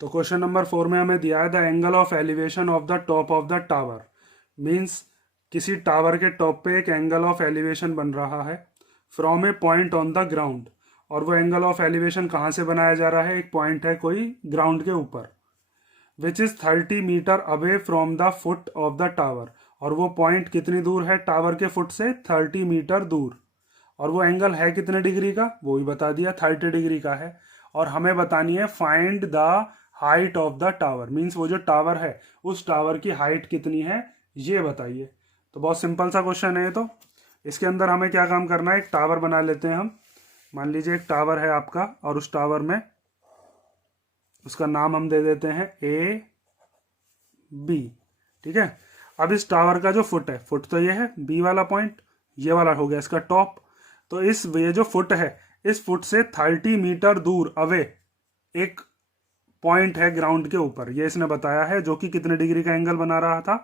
तो question number 4 में हमें दिया है the angle of elevation of the top of the tower. Means किसी टावर के टॉप पे एक एंगल ऑफ एलिवेशन बन रहा है from A point on the ground. और वो एंगल ऑफ एलिवेशन कहाँ से बनाया जा रहा है? एक पॉइंट है कोई ग्राउंड के ऊपर, which is 30 metre away from the foot of the tower. और वो पॉइंट कितनी दूर है टावर के फुट से? 30 मीटर दूर। और वो एंगल है कितने डिग्री का? वो भी बता दिया, 30 डिग्री का है। और हमें बतानी है find the height of the tower. Means वो जो टावर है उस टावर की हाइट कितनी है ये बताइए। तो बहुत सिंपल सा क्वेश्चन है ये। तो इसके अंदर हमें क्या काम करना है, एक टावर बना लेते हैं हम। मान लीजिए एक टावर है आपका और उस टावर में उसका नाम हम दे देते हैं ए बी। ठीक है। अब इस टावर का जो फुट है, फुट तो ये है बी वाला पॉइंट, ये वाला हो गया इसका टॉप। तो इस ये जो फुट है इस फुट से 30 मीटर दूर अवे एक पॉइंट है ग्राउंड के ऊपर, ये इसने बताया है, जो कि कितने डिग्री का एंगल बना रहा था?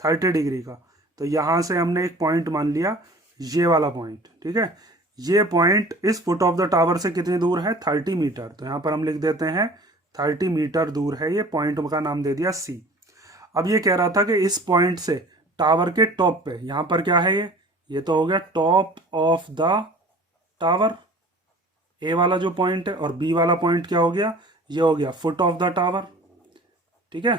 30 डिग्री का। तो यहां से हमने एक पॉइंट मान लिया, ये वाला पॉइंट। ठीक है। ये पॉइंट इस फुट ऑफ द टावर से कितनी दूर है? 30 मीटर। तो यहां पर हम लिख देते हैं 30 मीटर दूर है ये पॉइंट, का नाम दे दिया सी। अब ये कह रहा था कि इस पॉइंट से टावर के टॉप पे, यहां पर क्या है ये तो हो गया टॉप ऑफ द टावर, ए वाला जो पॉइंट है। और बी वाला पॉइंट क्या हो गया? ये हो गया फुट ऑफ द टावर। ठीक है।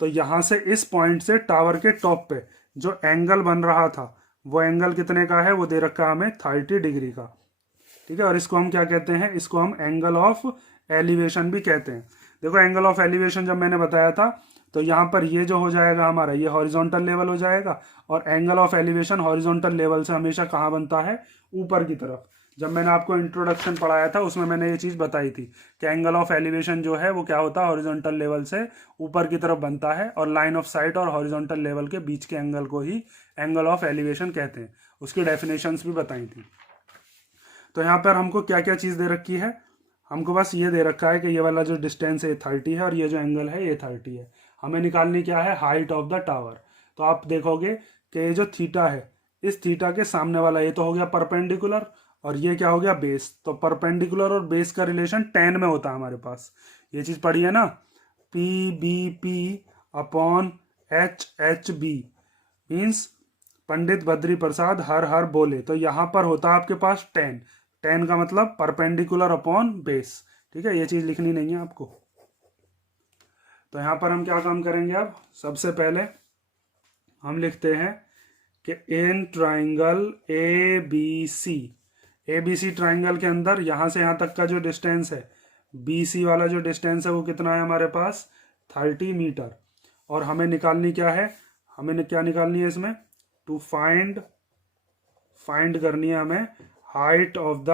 तो यहां से इस पॉइंट से टावर के टॉप पे जो एंगल बन रहा था वो एंगल कितने का है? वो दे रखा है हमें 30 डिग्री का। ठीक है। और इसको हम क्या कहते हैं? इसको हम एंगल ऑफ एलिवेशन भी कहते हैं। देखो एंगल ऑफ एलिवेशन जब मैंने बताया था तो यहाँ पर ये जो हो जाएगा हमारा, ये हॉरिजॉन्टल लेवल हो जाएगा। और angle of elevation horizontal level से हमेशा कहाँ बनता है? ऊपर की तरफ। जब मैंने आपको इंट्रोडक्शन पढ़ाया था उसमें मैंने ये चीज़ बताई थी कि एंगल ऑफ एलिवेशन जो है वो क्या होता है? हॉरिजॉन्टल लेवल से ऊपर की तरफ बनता है। और लाइन ऑफ साइट और हॉरिजॉन्टल लेवल के बीच के एंगल को ही एंगल ऑफ एलिवेशन कहते हैं। उसकी डेफिनेशंस भी बताई थी। तो यहाँ पर हमको क्या क्या चीज़ दे रखी है? हमको बस ये दे रखा है कि ये वाला जो डिस्टेंस है 30 है और ये जो एंगल है ये 30 है। हमें निकालनी क्या है? Height of the tower. तो आप देखोगे कि ये जो थीटा है, इस थीटा के सामने वाला ये तो हो गया परपेंडिकुलर, और ये क्या हो गया? बेस। तो परपेंडिकुलर और बेस का रिलेशन टेन में होता है हमारे पास। ये चीज़ पढ़ी है ना, P B P upon H H B. Means Pandit Badri Prasad हर हर बोले। तो यहां पर होता है आपके पास टेन। टेन का मतलब परपेंडिकुलर अपॉन बेस। ठीक है। ये चीज लिखनी नहीं है आपको। तो यहां पर हम क्या काम करेंगे? अब सबसे पहले हम लिखते हैं कि in triangle A B C, A B C triangle के अंदर यहां से यहां तक का जो डिस्टेंस है, बी सी वाला जो डिस्टेंस है वो कितना है हमारे पास? 30 मीटर। और हमें निकालनी क्या है? हमें क्या निकालनी है इसमें? टू फाइंड करनी है हमें height of the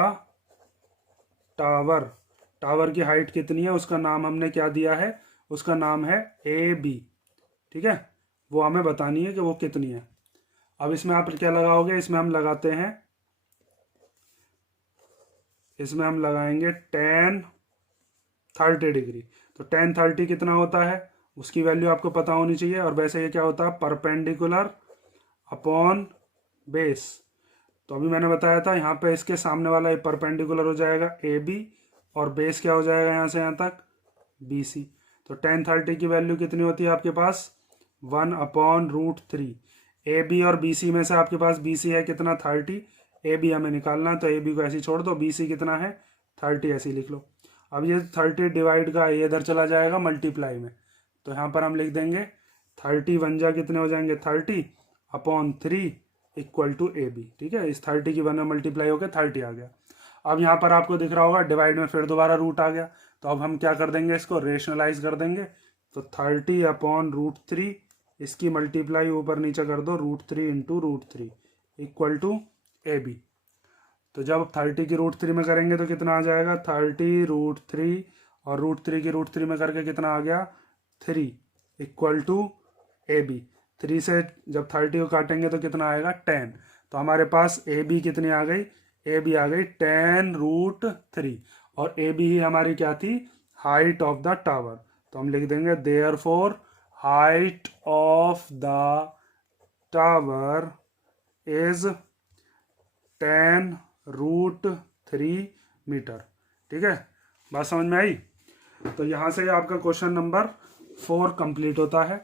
tower. Tower की हाइट कितनी है उसका नाम हमने क्या दिया है? उसका नाम है ए बी। ठीक है। वो हमें बतानी है कि वो कितनी है। अब इसमें आप क्या लगाओगे? इसमें हम लगाते हैं, इसमें हम लगाएंगे टेन 30 डिग्री। तो टेन 30 कितना होता है उसकी वैल्यू आपको पता होनी चाहिए। और वैसे ये क्या होता है? Perpendicular upon base. तो अभी मैंने बताया था यहाँ पे इसके सामने वाला ये परपेंडिकुलर हो जाएगा ए बी, और बेस क्या हो जाएगा यहाँ से यहाँ तक? B C. तो टेन 30 की वैल्यू कितनी होती है आपके पास? 1/√3। ए बी और बी सी में से आपके पास बी सी है कितना? 30। ए बी हमें निकालना है तो ए बी को ऐसे छोड़ दो, बी सी कितना है? 30, ऐसे लिख लो। अब ये 30 डिवाइड का ये इधर चला जाएगा मल्टीप्लाई में। तो यहाँ पर हम लिख देंगे 30 वन जा कितने हो जाएंगे? 30/3 इक्वल टू ए बी। ठीक है। इस 30 की 1 में मल्टीप्लाई होकर 30 आ गया। अब यहाँ पर आपको दिख रहा होगा डिवाइड में फिर दोबारा रूट आ गया। तो अब हम क्या कर देंगे? इसको रेशनलाइज कर देंगे। तो 30/√3, इसकी मल्टीप्लाई ऊपर नीचे कर दो, √3 into √3 equal to A B. तो जब 30 की √3 में करेंगे तो कितना आ जाएगा? 30√3 और √3 की √3 में करके कितना आ गया? 3 इक्वल टू ए बी। 3 से जब 30 को काटेंगे तो कितना आएगा? 10। तो हमारे पास ए बी कितनी आ गई? ए बी आ गई 10√3। और ए बी ही हमारी क्या थी? Height of the tower. तो हम लिख देंगे therefore height of the tower is 10√3 metre. ठीक है। बात समझ में आई? तो यहाँ से आपका क्वेश्चन नंबर 4 कंप्लीट होता है।